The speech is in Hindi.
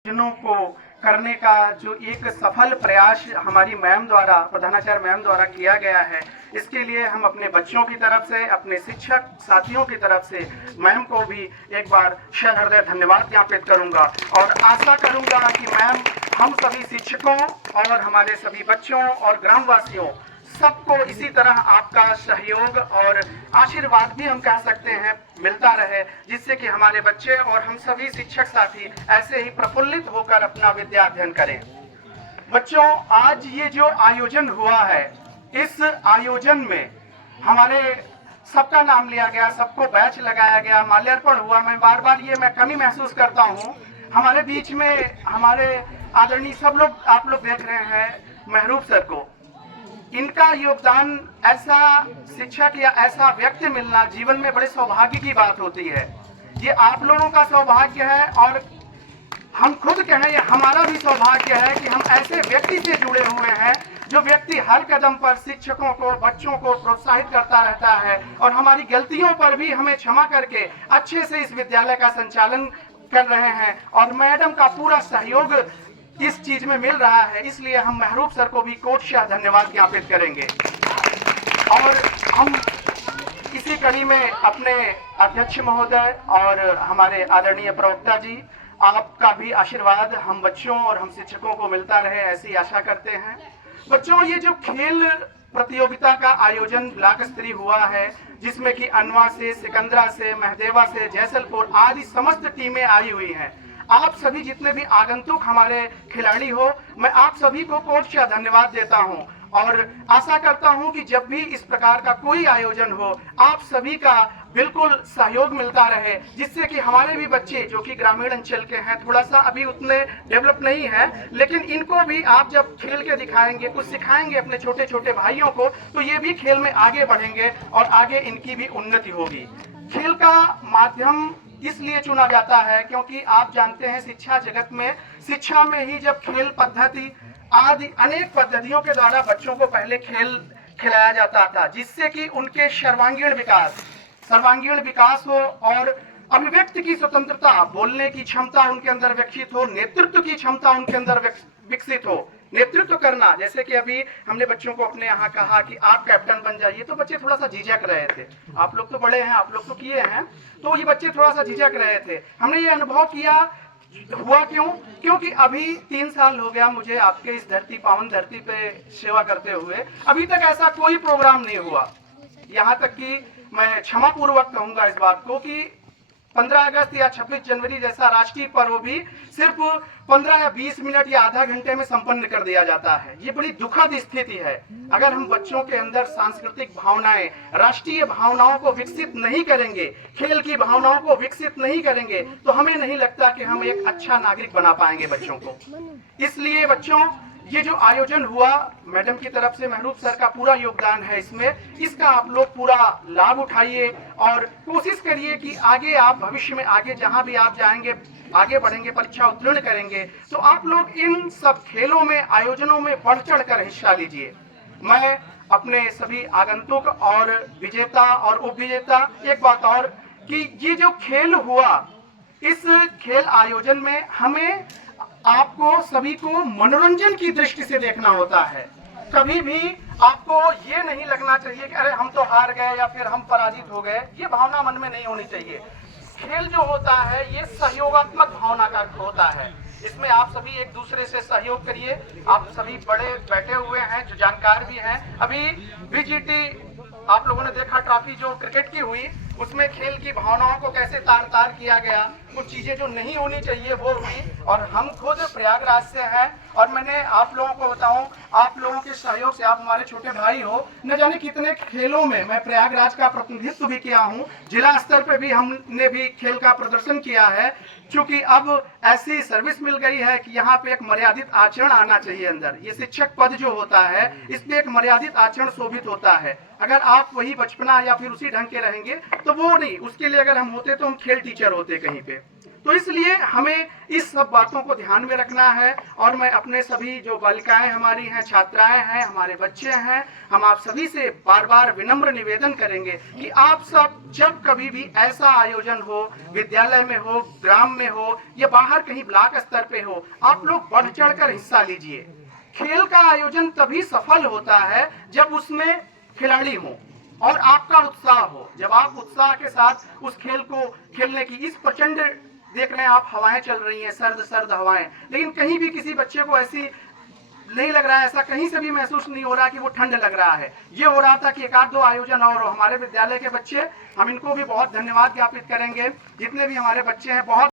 आयोजनों को करने का जो एक सफल प्रयास हमारी मैम द्वारा, प्रधानाचार्य मैम द्वारा किया गया है, इसके लिए हम अपने बच्चों की तरफ से, अपने शिक्षक साथियों की तरफ से मैम को भी एक बार सहृदय धन्यवाद ज्ञापित करूंगा और आशा करूंगा कि मैम हम सभी शिक्षकों और हमारे सभी बच्चों और ग्रामवासियों सबको इसी तरह आपका सहयोग और आशीर्वाद भी हम कह सकते हैं मिलता रहे, जिससे कि हमारे बच्चे और हम सभी शिक्षक साथी ऐसे ही प्रफुल्लित होकर अपना विद्या अध्ययन करें। बच्चों, आज ये जो आयोजन हुआ है, इस आयोजन में हमारे सबका नाम लिया गया, सबको बैच लगाया गया, माल्यार्पण हुआ। मैं बार बार मैं कमी महसूस करता हूँ। हमारे बीच में हमारे आदरणीय सब लोग, आप लोग देख रहे हैं महरूब सर को, इनका योगदान, ऐसा शिक्षक या ऐसा व्यक्ति मिलना जीवन में बड़े सौभाग्य की बात होती है। ये आप लोगों का सौभाग्य है और हम खुद कहें ये हमारा भी सौभाग्य है कि हम ऐसे व्यक्ति से जुड़े हुए हैं जो व्यक्ति हर कदम पर शिक्षकों को, बच्चों को प्रोत्साहित करता रहता है और हमारी गलतियों पर भी हमें क्षमा करके अच्छे से इस विद्यालय का संचालन कर रहे हैं और मैडम का पूरा सहयोग इस चीज में मिल रहा है। इसलिए हम महरूब सर को भी कोटशः धन्यवाद ज्ञापित करेंगे। और हम इसी कड़ी में अपने अध्यक्ष महोदय और हमारे आदरणीय प्रवक्ता जी, आपका भी आशीर्वाद हम बच्चों और हम शिक्षकों को मिलता रहे, ऐसी आशा करते हैं। बच्चों, ये जो खेल प्रतियोगिता का आयोजन ब्लॉक स्तरीय हुआ है, जिसमें कि अनवा से, सिकंदरा से, महदेवा से, जैसलपुर आदि समस्त टीमें आई हुई हैं। आप सभी जितने भी आगंतुक हमारे खिलाड़ी हो, मैं आप सभी को कोटशः धन्यवाद देता हूं और आशा करता हूं कि जब भी इस प्रकार का कोई आयोजन हो, आप सभी का बिल्कुल सहयोग मिलता रहे, जिससे कि हमारे भी बच्चे जो कि ग्रामीण अंचल के हैं, थोड़ा सा अभी उतने डेवलप नहीं है, लेकिन इनको भी आप जब खेल के दिखाएंगे, कुछ सिखाएंगे अपने छोटे छोटे भाइयों को, तो ये भी खेल में आगे बढ़ेंगे और आगे इनकी भी उन्नति होगी। खेल का माध्यम इसलिए चुना जाता है क्योंकि आप जानते हैं शिक्षा जगत में, शिक्षा में ही जब खेल पद्धति आदि अनेक पद्धतियों के द्वारा बच्चों को पहले खेल खिलाया जाता था, जिससे कि उनके सर्वांगीण विकास हो और अभिव्यक्ति की स्वतंत्रता, बोलने की क्षमता उनके अंदर विकसित हो, नेतृत्व की क्षमता उनके अंदर विकसित हो। नेतृत्व करना, जैसे कि अभी हमने बच्चों को अपने यहाँ कहा कि आप कैप्टन बन जाइए, तो बच्चे थोड़ा सा झिझक रहे थे। आप लोग तो बड़े हैं, आप लोग तो किए हैं, तो ये बच्चे थोड़ा सा झिझक रहे थे। हमने ये अनुभव किया, हुआ क्यों? क्योंकि अभी 3 साल हो गया मुझे आपके इस धरती, पावन धरती पे सेवा करते हुए, अभी तक ऐसा कोई प्रोग्राम नहीं हुआ। यहाँ तक कि मैं क्षमा पूर्वक कहूंगा इस बात को कि 15 अगस्त या 26 जनवरी जैसा राष्ट्रीय पर्व भी सिर्फ 15 या 20 मिनट या आधा घंटे में संपन्न कर दिया जाता है। ये बड़ी दुखद स्थिति है। अगर हम बच्चों के अंदर सांस्कृतिक भावनाएं, राष्ट्रीय भावनाओं को विकसित नहीं करेंगे, खेल की भावनाओं को विकसित नहीं करेंगे, तो हमें नहीं लगता कि हम एक अच्छा नागरिक बना पाएंगे बच्चों को। इसलिए बच्चों, ये जो आयोजन हुआ, मैडम की तरफ से महरूब सर का पूरा योगदान है इसमें, इसका आप लोग पूरा लाभ उठाइए और कोशिश करिए कि आगे आप भविष्य में आगे जहां भी आप जाएंगे, आगे बढ़ेंगे, परीक्षा उत्तीर्ण करेंगे, तो आप लोग इन सब खेलों में, आयोजनों में बढ़ चढ़ कर हिस्सा लीजिए। मैं अपने सभी आगंतुक और विजेता और उपविजेता, एक बात और कि ये जो खेल हुआ, इस खेल आयोजन में हमें आपको सभी को मनोरंजन की दृष्टि से देखना होता है। कभी भी आपको ये नहीं लगना चाहिए कि अरे हम तो हार गए या फिर हम पराजित हो गए, ये भावना मन में नहीं होनी चाहिए। खेल जो होता है ये सहयोगात्मक भावना का होता है। इसमें आप सभी एक दूसरे से सहयोग करिए। आप सभी बड़े बैठे हुए हैं जो जानकार भी हैं। अभी बीजीटी आप लोगों ने देखा, ट्रॉफी जो क्रिकेट की हुई, उसमें खेल की भावनाओं को कैसे तार तार किया गया, कुछ चीजें जो नहीं होनी चाहिए वो हुई। और हम खुद प्रयागराज से हैं और मैंने आप लोगों को बताऊं, आप लोगों के सहयोग से, आप हमारे छोटे भाई हो, न जाने कितने खेलों में मैं प्रयागराज का प्रतिनिधित्व भी किया हूं। जिला स्तर पे भी हमने भी खेल का प्रदर्शन किया है, क्योंकि अब ऐसी सर्विस मिल गई है कि यहाँ पे एक मर्यादित आचरण आना चाहिए अंदर। ये शिक्षक पद जो होता है, इसमें एक मर्यादित आचरण शोभित होता है। अगर आप वही बचपना या फिर उसी ढंग के रहेंगे तो वो नहीं, उसके लिए अगर हम होते तो हम खेल टीचर होते कहीं पे। तो इसलिए हमें इस सब बातों को ध्यान में रखना है। और मैं अपने सभी जो बालिकाएं हमारी हैं, छात्राएं हैं, हमारे बच्चे हैं, हम आप सभी से बार बार विनम्र निवेदन करेंगे कि आप सब जब कभी भी ऐसा आयोजन हो, विद्यालय में हो, ग्राम में हो या बाहर कहीं ब्लॉक स्तर पे हो, आप लोग बढ़ चढ़ कर हिस्सा लीजिए। खेल का आयोजन तभी सफल होता है जब उसमें खिलाड़ी हो और आपका उत्साह हो। जब आप उत्साह के साथ उस खेल को खेलने की, इस प्रचंड देख रहे हैं आप, हवाएं चल रही हैं, सर्द सर्द हवाएं, लेकिन कहीं भी किसी बच्चे को ऐसी नहीं लग रहा है, ऐसा कहीं से भी महसूस नहीं हो रहा कि वो ठंड लग रहा है। ये हो रहा था कि एक आध दो आयोजन और हमारे विद्यालय के बच्चे, हम इनको भी बहुत धन्यवाद ज्ञापित करेंगे, जितने भी हमारे बच्चे हैं बहुत